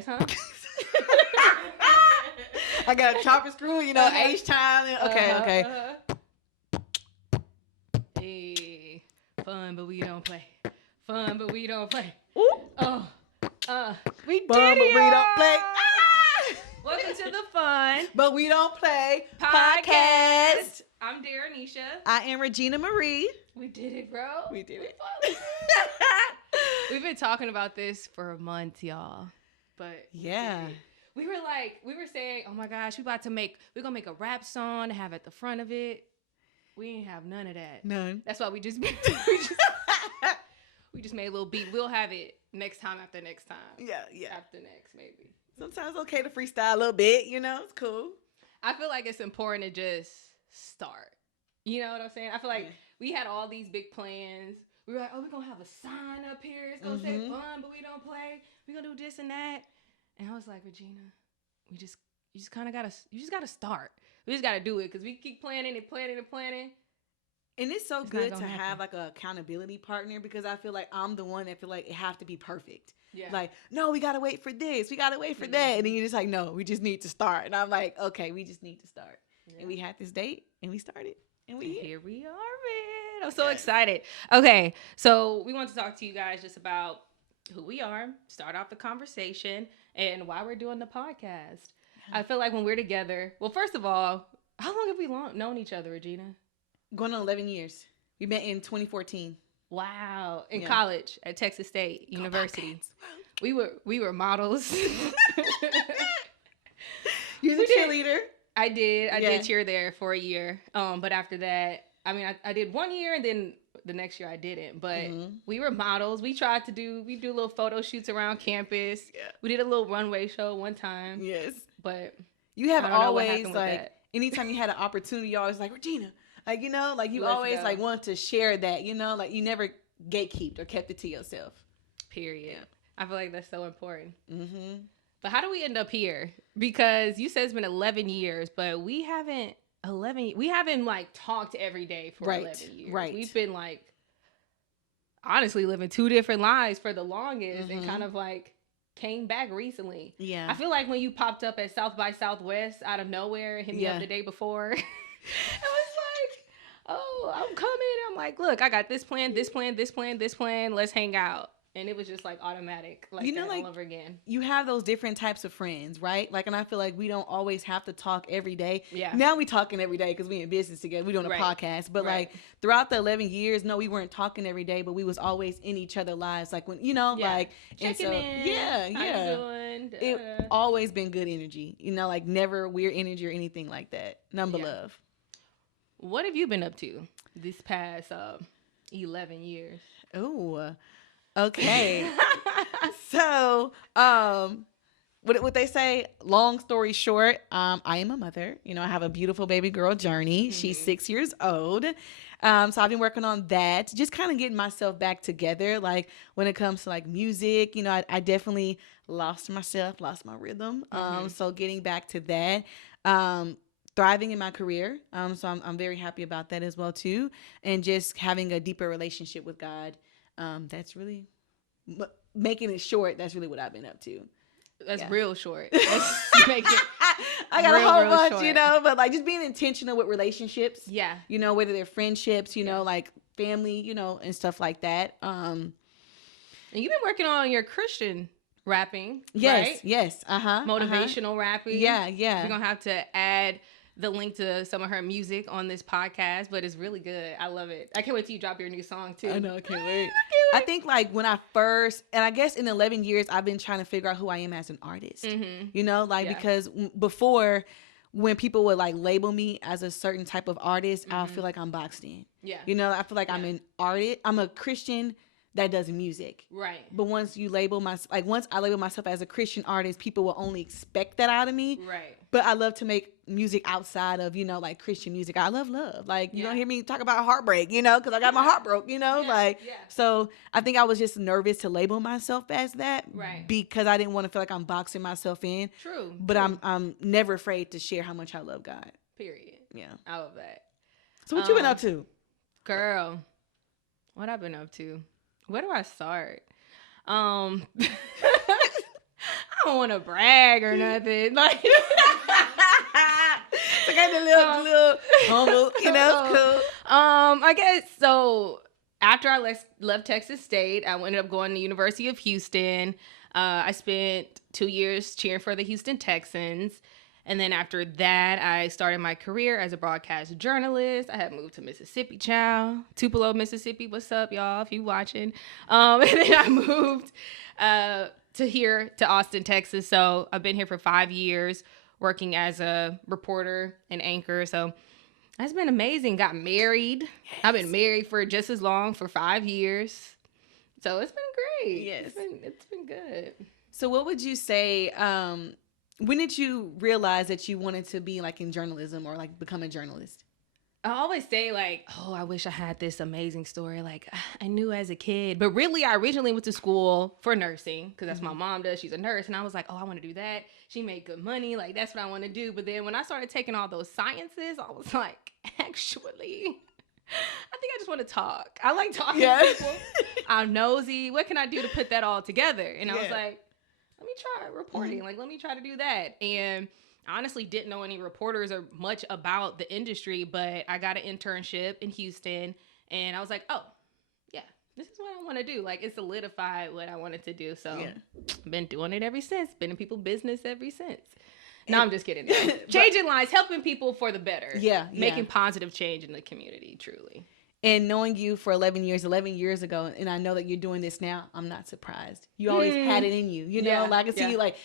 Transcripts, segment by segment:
fast, huh? I got a chopper screw, H-time. Okay. Hey, fun, but we don't play. Fun, but we don't play. Ooh. Oh, We did but we don't play. Welcome to the Fun, but we don't play podcast. I'm Daranesha. I am Regina Marie. We did it, bro. We did it. We've been talking about this for months, y'all. But yeah. We were saying, oh my gosh, we're gonna make a rap song to have at the front of it. We ain't have none of that. None. That's why we just made a little beat. We'll have it next time after next time. Yeah. After next, maybe. Sometimes it's okay to freestyle a little bit, it's cool. I feel like it's important to just start. You know what I'm saying? I feel like we had all these big plans. We were like, we're going to have a sign up here. It's going to say fun, but we don't play. We're going to do this and that. And I was like, Regina, you just got to start. We just got to do it because we keep planning. And it's so good to have like an accountability partner because I feel like I'm the one that feel like it have to be perfect. Yeah. Like, no, we got to wait for this. We got to wait for that. And then you're just like, no, we just need to start. And I'm like, okay, we just need to start. Yeah. And we had this date and we started. And here we are, man. I'm so excited. Okay, so we want to talk to you guys just about who we are, start off the conversation, and why we're doing the podcast. I feel like when we're together, well, first of all, how long have we known each other, Regina? Going on 11 years. We met in 2014. Wow. In college at Texas State University. We were models. You're the cheerleader. I did cheer there for a year. But after that, I did 1 year and then the next year I didn't. But we were models. We do little photo shoots around campus. Yeah. We did a little runway show one time. Yes. But you have always like anytime you had an opportunity, you always like, Regina, you always like want to share that, like you never gatekeeped or kept it to yourself. Period. I feel like that's so important. Mm-hmm. But how do we end up here? Because you said it's been 11 years, but we haven't like talked every day for 11 years. Right. We've been like honestly living two different lives for the longest and kind of like came back recently. Yeah. I feel like when you popped up at South by Southwest out of nowhere, hit me up the day before. I was like, oh, I'm coming. I'm like, look, I got this plan. Let's hang out. And it was just like automatic, all over again. You have those different types of friends, right? And I feel like we don't always have to talk every day. Yeah. Now we talking every day because we in business together. We doing a podcast. But throughout the 11 years, no, we weren't talking every day, but we was always in each other's lives. Like when, checking in. Yeah. How you doing? It always been good energy. Never weird energy or anything like that. None but love. What have you been up to this past 11 years? Oh. Okay. So, what they say, long story short, I am a mother. I have a beautiful baby girl, Journey. She's 6 years old. So I've been working on that, just kind of getting myself back together. Like when it comes to like music, I definitely lost my rhythm. So getting back to that, thriving in my career. So I'm very happy about that as well too. And just having a deeper relationship with God. That's really making it short. That's really what I've been up to. That's real short. I got a whole bunch, but like just being intentional with relationships. Yeah. Whether they're friendships, like family, and stuff like that. And you've been working on your Christian rapping, yes, right? Yes. Motivational rapping. Yeah. We're gonna have to add the link to some of her music on this podcast, but it's really good. I love it. I can't wait till you drop your new song too. I know, I can't wait. I think like when I first, and I guess in 11 years, I've been trying to figure out who I am as an artist, because before when people would like label me as a certain type of artist, I feel like I'm boxed in. Yeah. I feel like I'm an artist. I'm a Christian that does music. Right. But once I label myself as a Christian artist, people will only expect that out of me. Right. But I love to make music outside of, like Christian music. I love love. Like, you don't hear me talk about heartbreak, because I got my heart broke, So I think I was just nervous to label myself as that. Right. Because I didn't want to feel like I'm boxing myself in. True. But I'm never afraid to share how much I love God. Period. Yeah. I love that. So what you been up to? Girl, what I've been up to? Where do I start? I don't want to brag or nothing. Like, so got the little humble, you know, it's cool. I guess so. After I left Texas State, I ended up going to the University of Houston. I spent 2 years cheering for the Houston Texans. And then after that, I started my career as a broadcast journalist. I had moved to Mississippi, child. Tupelo, Mississippi. What's up, y'all, if you watching? And then I moved to Austin, Texas. So I've been here for 5 years working as a reporter and anchor. So that's been amazing. Got married. Yes. I've been married for just as long, for 5 years. So it's been great. Yes. It's been good. So what would you say, when did you realize that you wanted to be like in journalism or like become a journalist? I always say like, oh, I wish I had this amazing story. Like I knew as a kid, but really I originally went to school for nursing because that's my mom does. She's a nurse. And I was like, oh, I want to do that. She made good money. Like that's what I want to do. But then when I started taking all those sciences, I was like, actually, I think I just want to talk. I like talking to people. I'm nosy. What can I do to put that all together? And I was like, let me try reporting. Like, let me try to do that. And I honestly didn't know any reporters or much about the industry, but I got an internship in Houston and I was like, oh, yeah, this is what I want to do. Like, it solidified what I wanted to do. So I've been doing it ever since. Been in people's business ever since. No, I'm just kidding. Changing lives, helping people for the better. Yeah. Making positive change in the community, truly. And knowing you for 11 years ago, and I know that you're doing this now, I'm not surprised. You always had it in you, you know? Like, I can see you, like,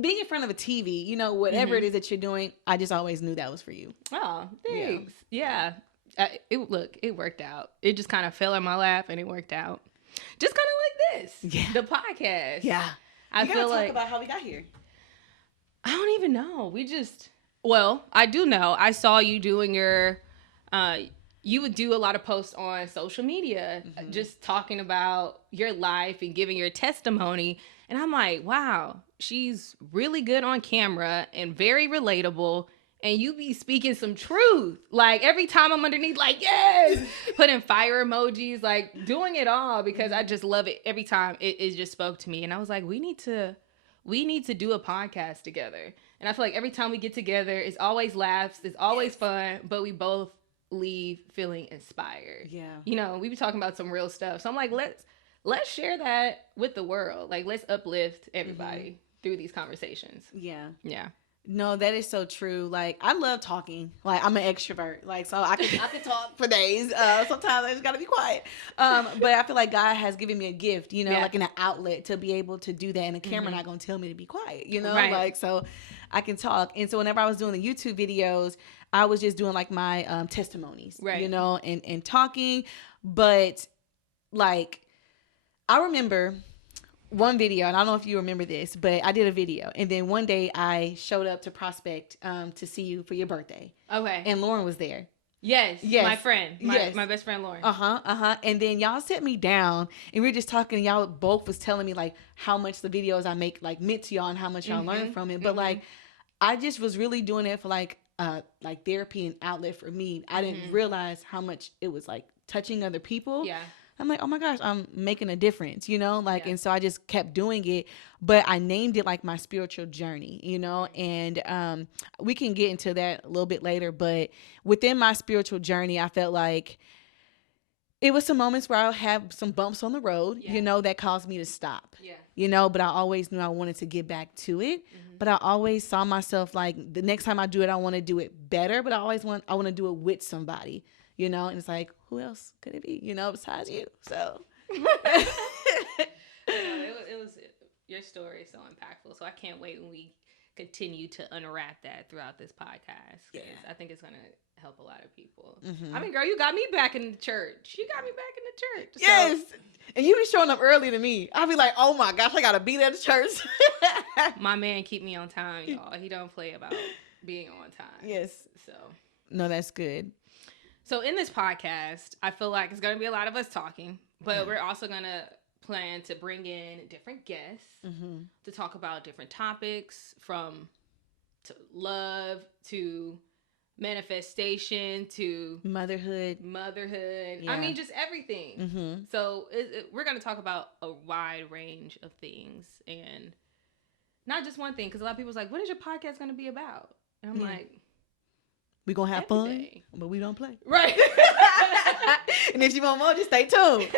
being in front of a TV, you know, whatever it is that you're doing, I just always knew that was for you. Oh, thanks. Yeah. It worked out. It just kind of fell in my lap, and it worked out. Just kind of like this. Yeah. The podcast. Yeah. I feel like... talk about how we got here. I don't even know. Well, I do know. I saw you doing your... you would do a lot of posts on social media, just talking about your life and giving your testimony. And I'm like, wow, she's really good on camera and very relatable. And you be speaking some truth. Like every time I'm underneath, like, yes, putting fire emojis, like doing it all because I just love it. Every time it just spoke to me. And I was like, we need to do a podcast together. And I feel like every time we get together, it's always laughs. It's always fun, but we both leave feeling inspired. Yeah. You know, we be talking about some real stuff. So I'm like, let's share that with the world. Like, let's uplift everybody through these conversations. Yeah. Yeah. No, that is so true. Like, I love talking. Like, I'm an extrovert. Like, so I could talk for days. Sometimes I just gotta be quiet. But I feel like God has given me a gift, you know, like an outlet to be able to do that. And the camera not gonna tell me to be quiet, you know? Right. Like, so I can talk. And so whenever I was doing the YouTube videos, I was just doing like my testimonies, you know, and talking. But like, I remember one video, and I don't know if you remember this, but I did a video. And then one day I showed up to Prospect to see you for your birthday. Okay. And Lauren was there. Yes. My friend. My best friend, Lauren. And then y'all set me down and we were just talking. And y'all both was telling me like how much the videos I make like meant to y'all and how much y'all learned from it. But like, I just was really doing it for like therapy and outlet for me. I didn't realize how much it was like touching other people. Yeah. I'm like, oh my gosh, I'm making a difference, you know? Like, and so I just kept doing it, but I named it like my spiritual journey, you know? And we can get into that a little bit later, but within my spiritual journey, I felt like it was some moments where I have some bumps on the road, you know, that caused me to stop, you know, but I always knew I wanted to get back to it. But I always saw myself like the next time I do it, I want to do it better, but I want to do it with somebody, you know, and it's like, who else could it be, you know, besides you? So it was your story is so impactful. So I can't wait when we continue to unwrap that throughout this podcast. Yeah. I think it's going to help a lot of people. I mean, girl, you got me back in the church. You got me back in the church. Yes. So, and you be showing up early to me. I'll be like, oh my gosh, I got to be there at church. My man keep me on time, y'all. He don't play about being on time. Yes. So. No, that's good. So in this podcast, I feel like it's going to be a lot of us talking, but we're also going to plan to bring in different guests to talk about different topics from love to manifestation to motherhood. Yeah. I mean, just everything. So we're going to talk about a wide range of things and not just one thing, because a lot of people's like, what is your podcast going to be about? And I'm like, we're going to have fun, but we don't play. Right. And if you want more, just stay tuned.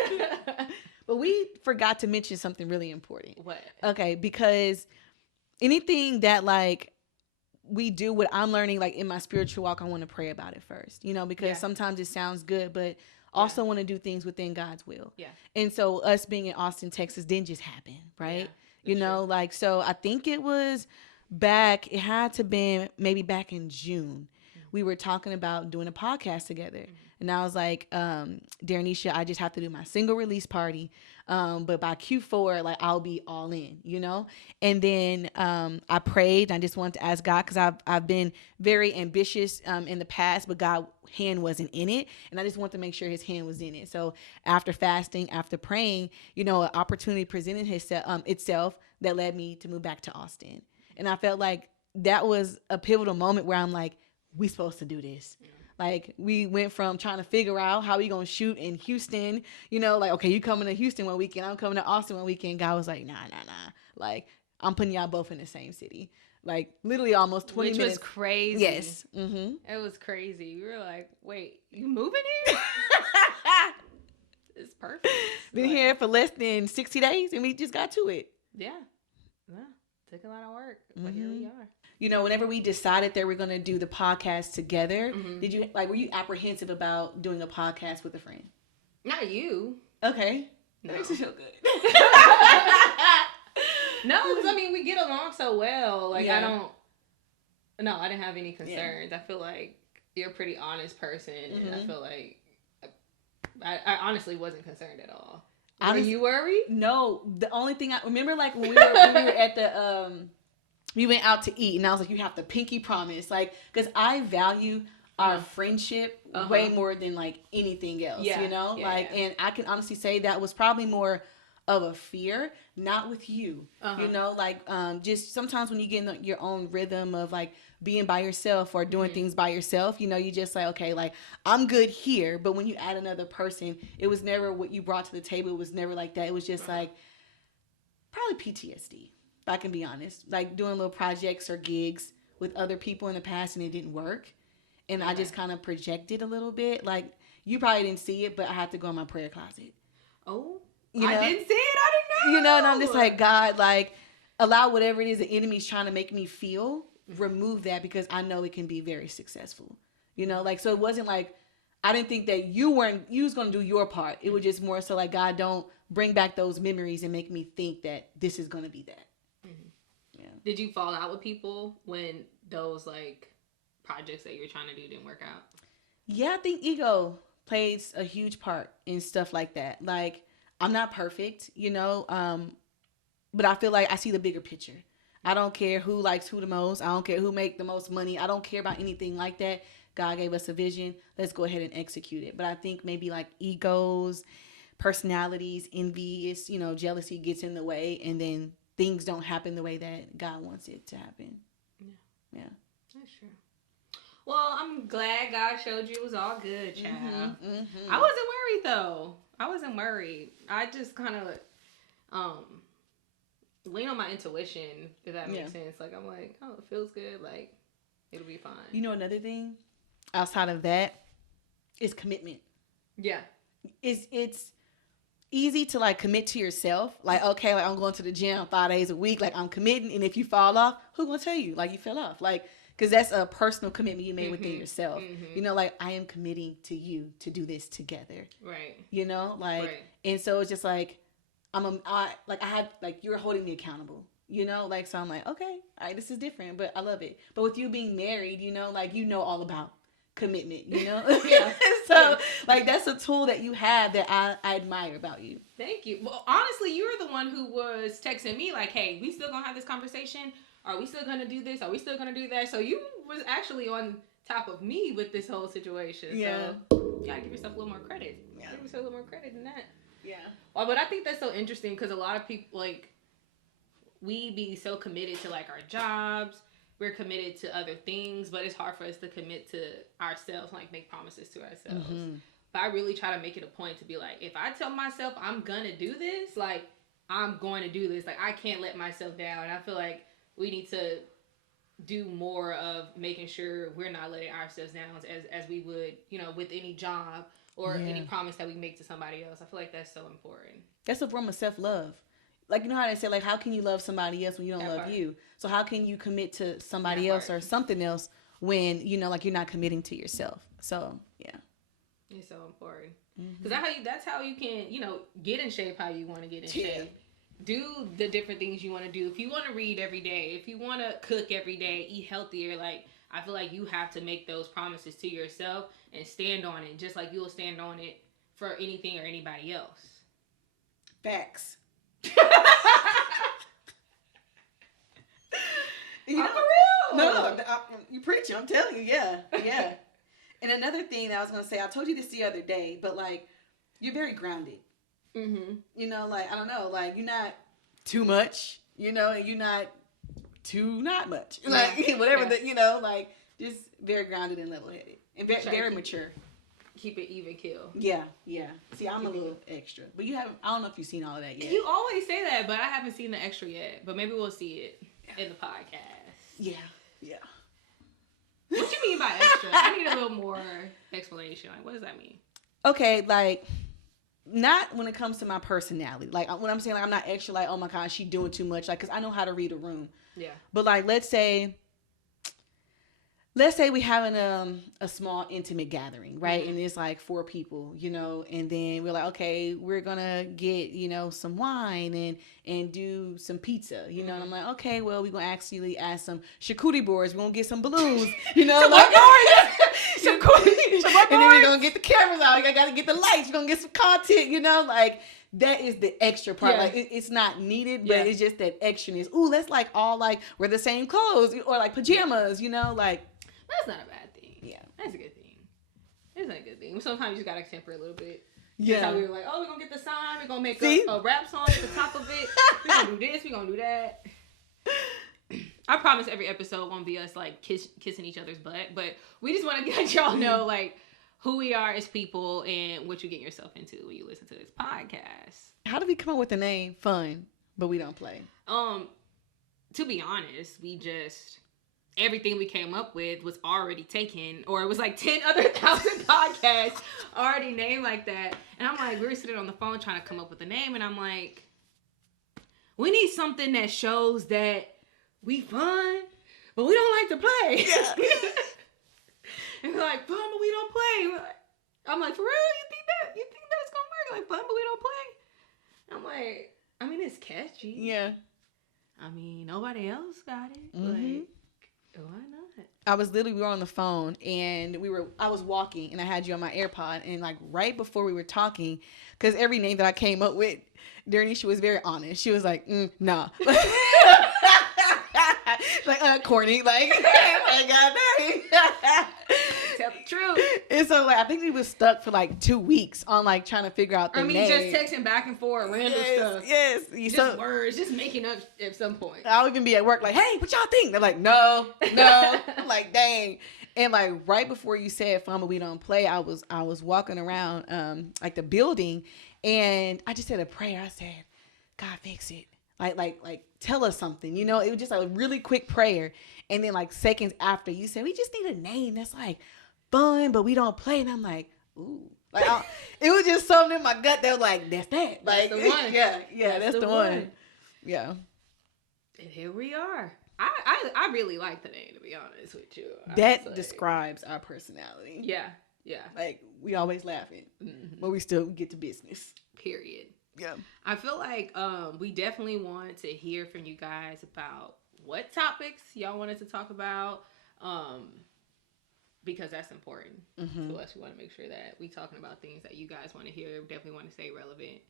But we forgot to mention something really important. What? Okay, because anything that like we do, what I'm learning like in my spiritual walk, I want to pray about it first, you know, because sometimes it sounds good, but also want to do things within God's will. Yeah. And so us being in Austin, Texas didn't just happen, right? Yeah, you know, like, so I think it had to been maybe back in June. We were talking about doing a podcast together. And I was like, Daranesha, I just have to do my single release party. But by Q4, like, I'll be all in, you know? And then I prayed. And I just wanted to ask God, because I've been very ambitious in the past, but God's hand wasn't in it. And I just wanted to make sure his hand was in it. So after fasting, after praying, you know, an opportunity presented itself that led me to move back to Austin. And I felt like that was a pivotal moment where I'm like, we supposed to do this. Like, we went from trying to figure out how we going to shoot in Houston, you know, like, okay, you coming to Houston one weekend, I'm coming to Austin one weekend. God was like, nah. Like, I'm putting y'all both in the same city. Like, literally almost 20 minutes. Which was crazy. Yes. Mm-hmm. It was crazy. We were like, wait, you moving here? It's perfect. Been here for less than 60 days, and we just got to it. Yeah. Took a lot of work, but here we are. You know, whenever we decided that we're going to do the podcast together, were you apprehensive about doing a podcast with a friend? Not you. Okay. No. That makes me feel good. No, because I mean, we get along so well. Like, I didn't have any concerns. I feel like you're a pretty honest person, and I feel like I honestly wasn't concerned at all. Were you worried? No. The only thing I remember, like, when we were at the we went out to eat, and I was like, you have to pinky promise, like, because I value our friendship way more than like anything else, you know, and I can honestly say that was probably more of a fear, not with you, you know, like, just sometimes when you get in your own rhythm of like being by yourself or doing things by yourself, you know, you just like, okay, like, I'm good here. But when you add another person, it was never what you brought to the table. It was never like that. It was just like probably PTSD, if I can be honest, like doing little projects or gigs with other people in the past and it didn't work. And I just kind of projected a little bit. Like, you probably didn't see it, but I had to go in my prayer closet. Oh, you know? I didn't see it. I didn't know. You know, and I'm just like, God, like, allow whatever it is the enemy's trying to make me feel, remove that, because I know it can be very successful. You know, like, so it wasn't like, I didn't think that you was going to do your part. It was just more so like, God, don't bring back those memories and make me think that this is going to be that. Yeah. Did you fall out with people when those like projects that you're trying to do didn't work out? Yeah, I think ego plays a huge part in stuff like that. Like, I'm not perfect, you know, but I feel like I see the bigger picture. I don't care who likes who the most. I don't care who make the most money. I don't care about anything like that. God gave us a vision. Let's go ahead and execute it. But I think maybe like egos, personalities, envious, you know, jealousy gets in the way, and then things don't happen the way that God wants it to happen. Yeah. That's true. Well, I'm glad God showed you it was all good, child. Mm-hmm. I wasn't worried though. I wasn't worried. I just kind of lean on my intuition, if that makes sense. Like, I'm like, oh, it feels good. Like, it'll be fine. You know, another thing outside of that is commitment. Yeah. It's easy to like commit to yourself. Like, okay, like, I'm going to the gym 5 days a week. Like, I'm committing. And if you fall off, who's going to tell you? Like, you fell off. Like, because that's a personal commitment you made within yourself. You know, like, I am committing to you to do this together. Right. You know, like, and so it's just like, you're holding me accountable, you know, like, so I'm like, okay, all right, this is different, but I love it. But with you being married, you know, like, you know all about commitment, you know? So, like, that's a tool that you have that I admire about you. Thank you. Well, honestly, you were the one who was texting me like, hey, we still gonna have this conversation? Are we still gonna do this? Are we still gonna do that? So you was actually on top of me with this whole situation. Yeah. So you gotta give yourself a little more credit. Yeah. Give yourself a little more credit than that. Yeah. Well, but I think that's so interesting because a lot of people, like, we be so committed to, like, our jobs. We're committed to other things, but it's hard for us to commit to ourselves, like, make promises to ourselves. But I really try to make it a point to be like, if I tell myself I'm gonna do this, like, I'm going to do this. Like, I can't let myself down. I feel like we need to do more of making sure we're not letting ourselves down as we would, with any job or any promise that we make to somebody else. I feel like that's so important. That's a form of self-love. Like, how they say, like, how can you love somebody else when you don't love you? So how can you commit to somebody else or something else when, like, you're not committing to yourself? So, yeah. It's so important. Because that's how you can, get in shape how you want to get in shape. Do the different things you want to do. If you want to read every day, if you want to cook every day, eat healthier, like, I feel like you have to make those promises to yourself and stand on it, just like you'll stand on it for anything or anybody else. Facts. For real? No, you preaching. I'm telling you, yeah. And another thing that I was going to say, I told you this the other day, but, like, you're very grounded. Like, I don't know, like, you're not too much, and you're not too not much. Like, whatever, like, just very grounded and level-headed. And very mature. Keep it even kill. Yeah. See, I'm a little extra. But I don't know if you've seen all of that yet. You always say that, but I haven't seen the extra yet. But maybe we'll see it in the podcast. Yeah. What you mean by extra? I need a little more explanation. Like, what does that mean? Okay, like, not when it comes to my personality. Like, when I'm saying, like, I'm not extra, like, oh my God, she doing too much. Like, because I know how to read a room. Yeah. But, like, let's say we having a small intimate gathering, right? And it's like 4 people, and then we're like, okay, we're gonna get, some wine and do some pizza, and I'm like, okay, well, we're gonna actually add some charcuterie boards, we're gonna get some balloons, some like, some charcuterie, and then we're gonna get the cameras out, I gotta get the lights, we're gonna get some content, like, that is the extra part. Yeah. Like, it's not needed, but it's just that extraness. Ooh, let's, like, all, like, wear the same clothes, or, like, pajamas, like. That's not a bad thing. Yeah. That's a good thing. It's not a good thing. Sometimes you just gotta temper a little bit. Yeah. That's how we were like, oh, we're gonna get the sign, we're gonna make a rap song at the top of it. We're gonna do this, we're gonna do that. I promise every episode won't be us, like, kissing each other's butt, but we just want to let y'all know, like, who we are as people and what you get yourself into when you listen to this podcast. How do we come up with the name Fun, but we don't play? To be honest, we just... everything we came up with was already taken, or it was like 10 other thousand podcasts already named like that. And I'm like, we were sitting on the phone trying to come up with a name, and I'm like, we need something that shows that we fun, but we don't like to play. Yeah. And we're like, fun, but we don't play. I'm like, for real? You think that it's gonna work? Like, fun, but we don't play? I'm like, I mean, it's catchy. Yeah. I mean, nobody else got it. Like, why not? We were on the phone, and I was walking, and I had you on my AirPod, and, like, right before we were talking, because every name that I came up with, Daranesha was very honest. She was like, nah. Like, corny, like, I got that. Tell the truth. And so, like, I think we was stuck for, like, 2 weeks on, like, trying to figure out the name. Just texting back and forth, random stuff. Yes. Just words, just making up at some point. I'll even be at work like, hey, what y'all think? They're like, no. I'm like, dang. And, like, right before you said fun, but we don't play, I was walking around, like, the building, and I just said a prayer. I said, God, fix it. Like, tell us something, It was just like a really quick prayer. And then, like, seconds after, you said, we just need a name that's, like, fun, but we don't play. And I'm like, ooh. Like, it was just something in my gut that was like, that's that. Like, that's the one. Yeah, that's the one. Yeah. And here we are. I really like the name, to be honest with you. That describes our personality. Yeah. Like, we always laughing, but we still get to business. Period. Yeah. I feel like we definitely want to hear from you guys about what topics y'all wanted to talk about, because that's important to us. We want to make sure that we talking about things that you guys want to hear. We definitely want to stay relevant.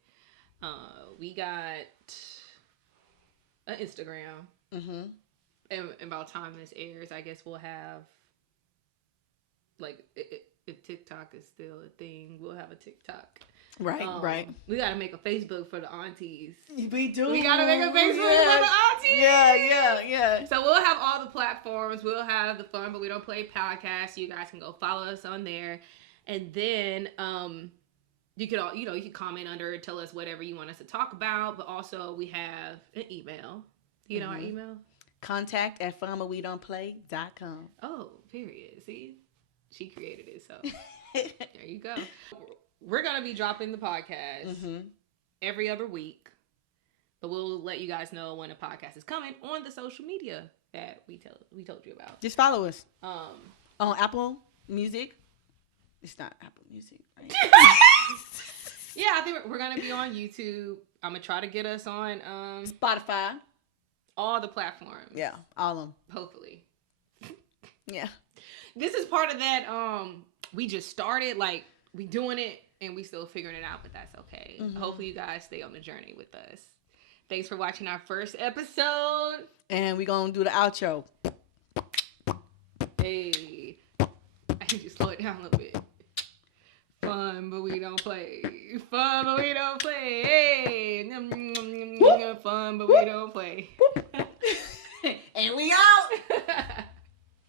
We got an Instagram. And about time this airs, I guess we'll have, like, if TikTok is still a thing, we'll have a TikTok. Right. We gotta make a Facebook for the aunties. We do. We gotta make a Facebook for the aunties. Yeah. So we'll have all the platforms. We'll have the Fun But We Don't Play podcast. You guys can go follow us on there, and then you could all you can comment under, tell us whatever you want us to talk about. But also we have an email. Do you know our email? contact@funbutwedon'tplay.com. Oh, period. See? She created it, so there you go. We're going to be dropping the podcast every other week, but we'll let you guys know when a podcast is coming on the social media that we told you about. Just follow us on Apple Music. It's not Apple Music, right? Yeah, I think we're going to be on YouTube. I'm going to try to get us on Spotify. All the platforms. Yeah, all of them. Hopefully. Yeah. This is part of that, we just started, like, we doing it, and we still figuring it out, but that's okay. Hopefully you guys stay on the journey with us. Thanks for watching our first episode. And we're going to do the outro. Hey. I need you to slow it down a little bit. Fun, but we don't play. Fun, but we don't play. Hey. Fun, but we don't play.